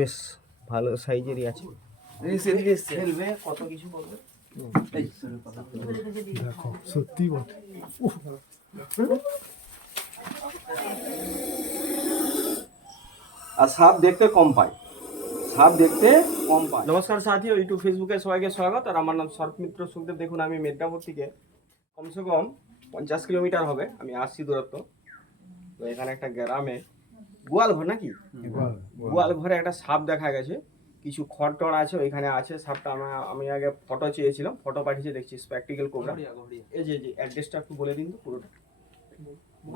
বেশ ভালো সাইজেরই আছে। খেলবে কত কিছু বলবে? দেখো সত্যি বটে আর সাপ দেখতে কম পায়। সাপ দেখতে কম পায়। নমস্কার সাথী ইউটিউব ফেসবুকে সবাইকে স্বাগত। আর আমার নাম শরৎ মিত্র সুখদেব। দেখুন আমি মেদিনীপুর থেকে। কমসে কম পঞ্চাশ কিলোমিটার হবে। আমি আসছি দূরত্ব। তো এখানে একটা গ্রামে গোয়াল ঘর নাকি? গোয়াল। ঘরে একটা সাপ দেখা গেছে। কিছু খড় টড় আছে ওইখানে আছে। সাপটা আমি আমি আগে ফটো চেয়েছিলাম ফটো পাঠিয়েছে দেখছি স্প্যাকটিক্যাল কোবরা এই যে যে অ্যাড্রেসটা একটু বলে দিন তো পুরোটা।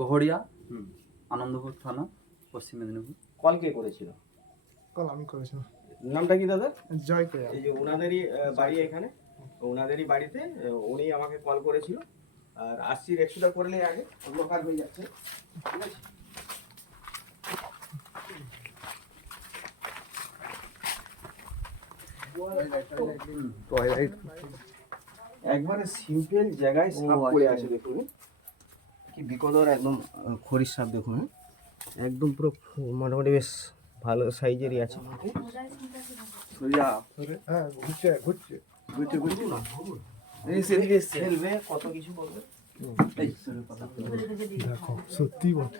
গহরিয়া আনন্দপুর থানা পশ্চিম মেদিনীপুর। কল কে করেছিল? কল আমি করেছিলাম। নামটা কি দাদা? জয় করে এই যে ওনাদেরই বাড়ি এখানে। তো ওনাদেরই বাড়িতে উনি আমাকে কল করেছিল। আর আসছি রেক্সুটা করলে আগে। অন্য কাজ হয়ে যাচ্ছে। ঠিক আছে? একবারে সিম্পল জায়গায় সাপ পড়ে আচ্ছা। আছে দেখুন। কি বিকদর একদম আহ, সাপ দেখুন? একদম পুরো মোটামুটি বেশ ভালো সাইজেরই আছে। সোজা। হ্যাঁ ঘুরছে ঘুরছে। ঘুরতে ঘুরতে এই সেদিকে খেলবে কত কিছু বলবে? এই দেখো সত্যি আস্তে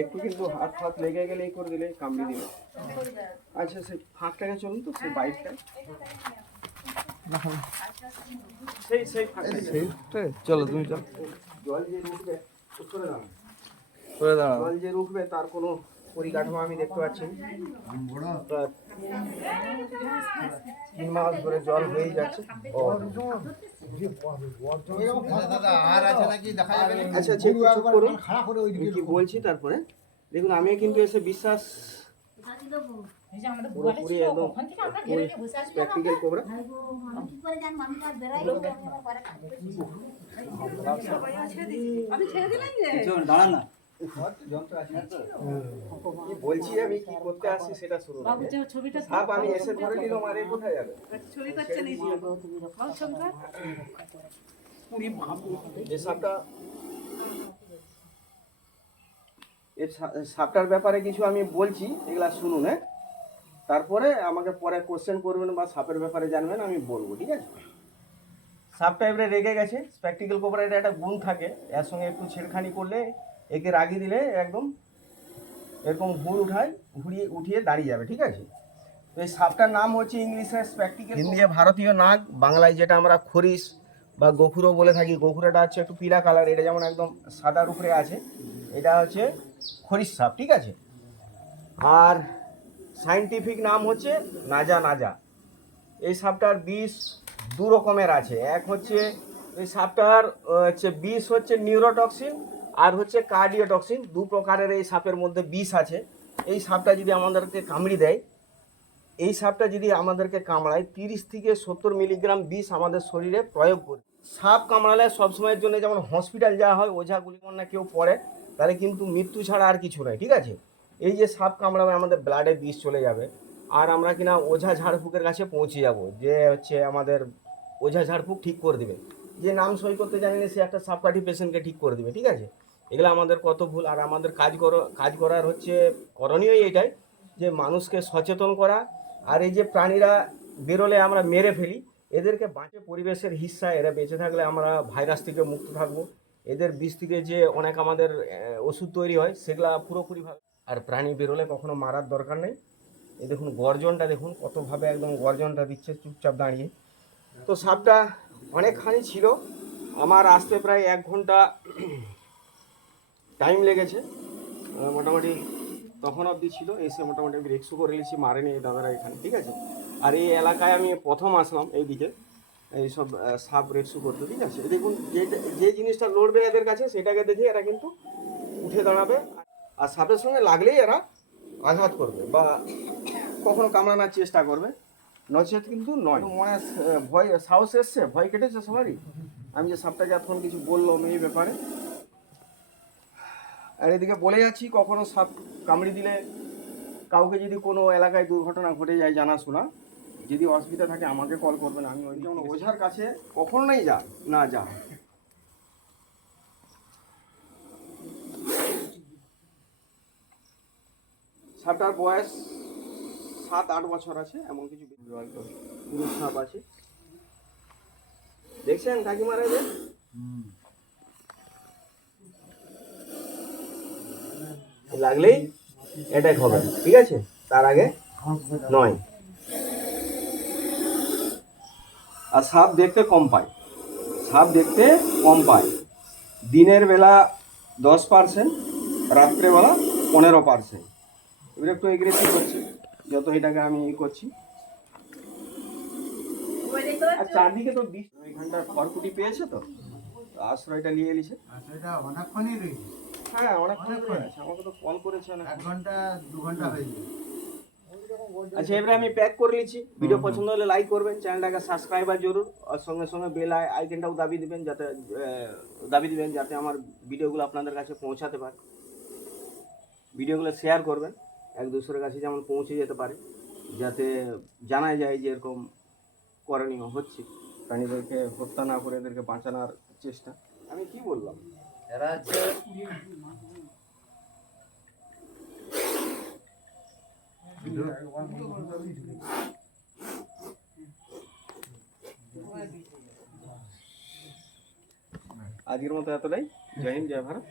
একটু কিন্তু হাত ফাত লেগে গেলেই করে দিলে কামড়ে দিবে। আচ্ছা সেই ফাঁকটাকে চলুন তো সেই বাইকটা সেই সেই ফাঁকটা। চলো তুমি চলো জল যে রুখবে করে দাঁড়াও। জল যে রুখবে তার কোনো পরিকাঠামো আমি দেখতে পাচ্ছি। তিন মাস ধরে জল হয়েই যাচ্ছে। ও। আচ্ছা চেক চুপ করুন। কি বলছি তারপরে? দেখুন আমিও কিন্তু এসে বিশ্বাস পুরোপুরি একদম প্র্যাকটিক্যাল কোবরা দাঁড়া না। বলছি আমি কি করতে আসছি সেটা শুরু না। সাপ আমি এসে ধরে নিলাম আর কোথায় যাবে যে। সাপটা সাপটার ব্যাপারে কিছু আমি বলছি এগুলা শুনুন হ্যাঁ? তারপরে আমাকে পরে কোশ্চেন করবেন বা সাপের ব্যাপারে জানবেন আমি বলব ঠিক আছে? সাপটা এবারে রেগে গেছে প্র্যাকটিক্যাল কোবরার একটা গুণ থাকে এর সঙ্গে একটু ছেড়খানি করলে একে রাগিয়ে দিলে একদম এরকম হুড় উঠায়, ঘুরিয়ে উঠিয়ে দাঁড়িয়ে যাবে, ঠিক আছে? তো এই সাপটার নাম হচ্ছে ইংলিশে প্র্যাকটিক্যাল হিন্দি ভারতীয় নাগ, বাংলায় যেটা আমরা খরিস বা গোখুরও বলে থাকি, গোখুরাটা হচ্ছে একটু পিলা কালার এটা যেমন একদম সাদার উপরে আছে, এটা হচ্ছে খরিস সাপ, ঠিক আছে? আর সাইন্টিফিক নাম হচ্ছে নাজা নাজা। এই সাপটার বিষ দু রকমের আছে, এক হচ্ছে, এই সাপটার হচ্ছে বিষ হচ্ছে নিউরোটক্সিন আর হচ্ছে কার্ডিওটক্সিন দু প্রকারের এই সাপের মধ্যে বিষ আছে। এই সাপটা যদি আমাদেরকে কামড়ি দেয়, এই সাপটা যদি আমাদেরকে কামড়ায়, তিরিশ থেকে সত্তর মিলিগ্রাম বিষ আমাদের শরীরে প্রয়োগ করি। সাপ কামড়ালে সবসময়ের জন্য যেমন হসপিটাল যাওয়া হয় ওঝা গুলিমন্না কেউ পড়ে, তাহলে কিন্তু মৃত্যু ছাড়া আর কিছু নয়, ঠিক আছে? এই যে সাপ কামড়াবে, আমাদের ব্লাডে বিষ চলে যাবে। আর আমরা কিনা ওঝা ঝাড়ফুকের কাছে পৌঁছে যাব, যে হচ্ছে আমাদের ওঝা ঝাড়ফুক ঠিক করে দেবে। যে নাম সই করতে জানি না সে একটা সাপকাঠি পেশেন্টকে ঠিক করে দেবে, ঠিক আছে? এগুলো আমাদের কত ভুল, আর আমাদের কাজ করো, কাজ করার হচ্ছে করণীয় এটাই যে মানুষকে সচেতন করা, আর এই যে প্রাণীরা বেরোলে আমরা মেরে ফেলি, এদেরকে বাঁচে পরিবেশের হিস্সা, এরা বেঁচে থাকলে আমরা ভাইরাস থেকে মুক্ত থাকব। এদের বিষ থেকে যে অনেক আমাদের ওষুধ তৈরি হয়, সেগুলা পুরোপুরিভাবে আর প্রাণী বেরোলে কখনো মারার দরকার নেই। এই দেখুন গর্জনটা, দেখুন কতভাবে একদম গর্জনটা দিচ্ছে চুপচাপ দাঁড়িয়ে। তো সাপটা অনেকখানি ছিল, আমার আসতে প্রায় এক ঘণ্টা টাইম লেগেছে। মোটামুটি তখন অবধি ছিল এসে মোটামুটি আমি রেক্সু করে নিয়েছি মারেনি এই দাদারা এখানে ঠিক আছে? আর এই এলাকায় আমি প্রথম আসলাম এইদিকে এইসব আহ, সাপ রেক্সু করতে ঠিক আছে? দেখুন যে যে জিনিসটা লড়বে এদের কাছে সেটাকে দেখে এরা কিন্তু উঠে দাঁড়াবে। আর সাপের সঙ্গে লাগলেই এরা আঘাত করবে বা কখনো কামড়ানোর চেষ্টা করবে। নচেত কিন্তু নয়। মনে ভয় সাহস এসছে? ভয় কেটেছে সবারই? আমি যে সাপটাকে এতক্ষণ কিছু বললাম এই ব্যাপারে। আর এদিকে বলে যাচ্ছি কখনো সাপ কামড়ে দিলে কাউকে যদি কোনো এলাকায় দুর্ঘটনা ঘটে যায় জানাশোনা যদি অসুবিধা থাকে আমাকে কল করবেন আমি ওই যেমন ওঝার কাছে কখনোই যা না যা। সাপটার বয়স সাত আট বছর আছে এমন কিছু পুরুষ সাপ আছে। দেখছেন কাকিমারা লাগলেই অ্যাটাক হবে, ঠিক আছে? তার আগে নয়। আর সাপ দেখতে কম পায়। সাপ দেখতে কম পায়। দিনের বেলা দশ পার্সেন্ট রাত্রেবেলা পনেরো পার্সেন্ট এবার একটু এগ্রেসিভ হচ্ছে যত এটাকে আমি ই করছি। আর চারদিকে তো বিষ ওইখানটার খড়কুটি পেয়েছে তো? আশ্রয়টা নিয়ে এলিছে সেটা অনেকক্ষণই রয়েছে। হ্যাঁ অনেকক্ষণ করে আছে আমাকে তো কল করেছে অনেক এক ঘণ্টা দু ঘণ্টা হয়ে যায় আচ্ছা এবারে আমি প্যাক করে নিচ্ছি। ভিডিও পছন্দ হলে লাইক করবেন চ্যানেলটাকে সাবস্ক্রাইবার জরুর। আর সঙ্গে সঙ্গে বেল আইকনটাও দাবি দিবেন যাতে দাবি দিবেন যাতে আমার ভিডিওগুলো আপনাদের কাছে পৌঁছাতে পারে। ভিডিওগুলো শেয়ার করবেন এক দুসরের কাছে যেমন পৌঁছে যেতে পারে যাতে জানা যায় যে এরকম করণীয় হচ্ছে। প্রাণীদেরকে হত্যা না করে এদেরকে বাঁচানোর চেষ্টা। আমি কি বললাম? এরা মতো এতটাই। জয় হিন্দ জয় ভারত।